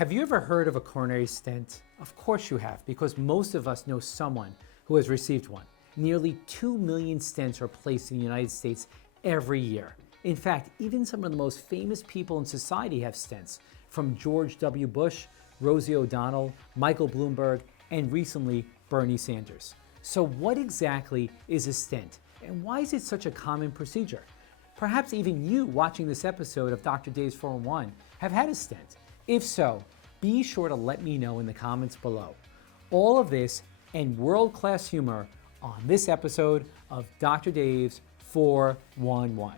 Have you ever heard of a coronary stent? Of course you have, because most of us know someone who has received one. Nearly 2 million stents are placed in the United States every year. In fact, even some of the most famous people in society have stents, from George W. Bush, Rosie O'Donnell, Michael Bloomberg, and recently Bernie Sanders. So what exactly is a stent, and why is it such a common procedure? Perhaps even you watching this episode of Dr. Dave's 411 have had a stent. If so, be sure to let me know in the comments below. All of this and world-class humor on this episode of Dr. Dave's 411.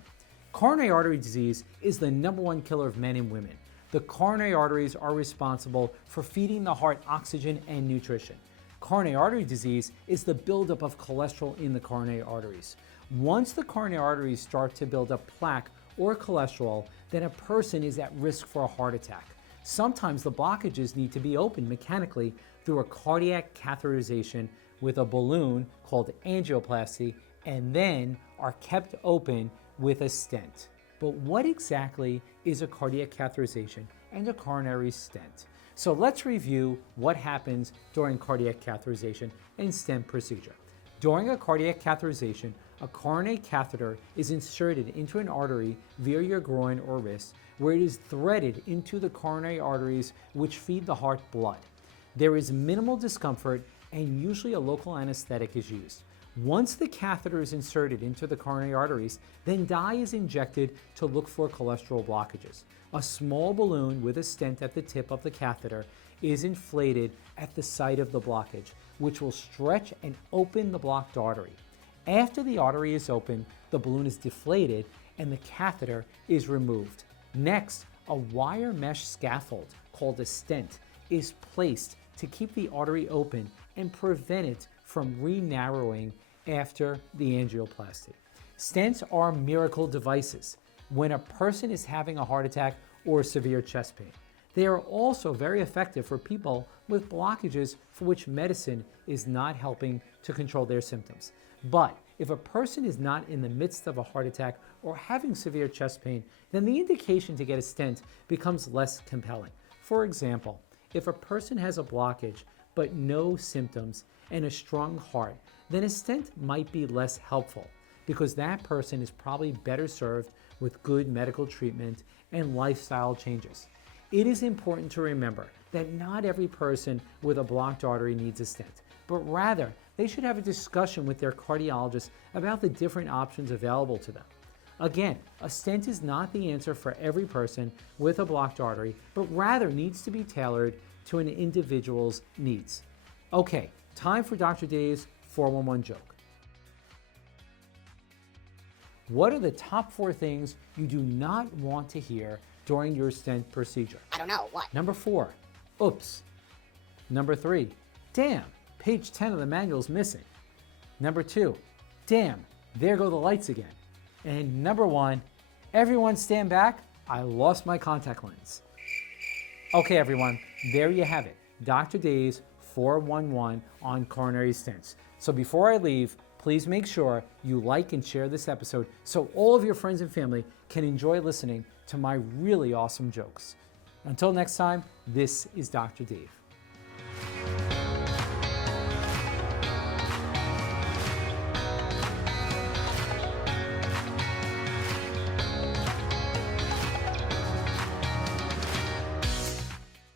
Coronary artery disease is the #1 killer of men and women. The coronary arteries are responsible for feeding the heart oxygen and nutrition. Coronary artery disease is the buildup of cholesterol in the coronary arteries. Once the coronary arteries start to build up plaque or cholesterol, then a person is at risk for a heart attack. Sometimes the blockages need to be opened mechanically through a cardiac catheterization with a balloon called angioplasty, and then are kept open with a stent. But what exactly is a cardiac catheterization and a coronary stent? So let's review what happens during cardiac catheterization and stent procedure. During a cardiac catheterization, a coronary catheter is inserted into an artery via your groin or wrist, where it is threaded into the coronary arteries which feed the heart blood. There is minimal discomfort and usually a local anesthetic is used. Once the catheter is inserted into the coronary arteries, then dye is injected to look for cholesterol blockages. A small balloon with a stent at the tip of the catheter is inflated at the site of the blockage, which will stretch and open the blocked artery. After the artery is open, the balloon is deflated and the catheter is removed. Next, a wire mesh scaffold called a stent is placed to keep the artery open and prevent it from re-narrowing after the angioplasty. Stents are miracle devices when a person is having a heart attack or severe chest pain. They are also very effective for people with blockages for which medicine is not helping to control their symptoms. But if a person is not in the midst of a heart attack or having severe chest pain, then the indication to get a stent becomes less compelling. For example, if a person has a blockage but no symptoms and a strong heart, then a stent might be less helpful because that person is probably better served with good medical treatment and lifestyle changes. It is important to remember that not every person with a blocked artery needs a stent, but rather they should have a discussion with their cardiologist about the different options available to them. Again, a stent is not the answer for every person with a blocked artery, but rather needs to be tailored to an individual's needs. Okay, time for Dr. Dave's 411 joke. What are the top 4 things you do not want to hear during your stent procedure? I don't know, what? Number 4, oops. Number 3, damn, page 10 of the manual is missing. Number 2, damn, there go the lights again. And number 1, everyone stand back, I lost my contact lens. Okay everyone, there you have it, Dr. Dave's 411 on coronary stents. So before I leave, please make sure you like and share this episode so all of your friends and family can enjoy listening to my really awesome jokes. Until next time, this is Dr. Dave.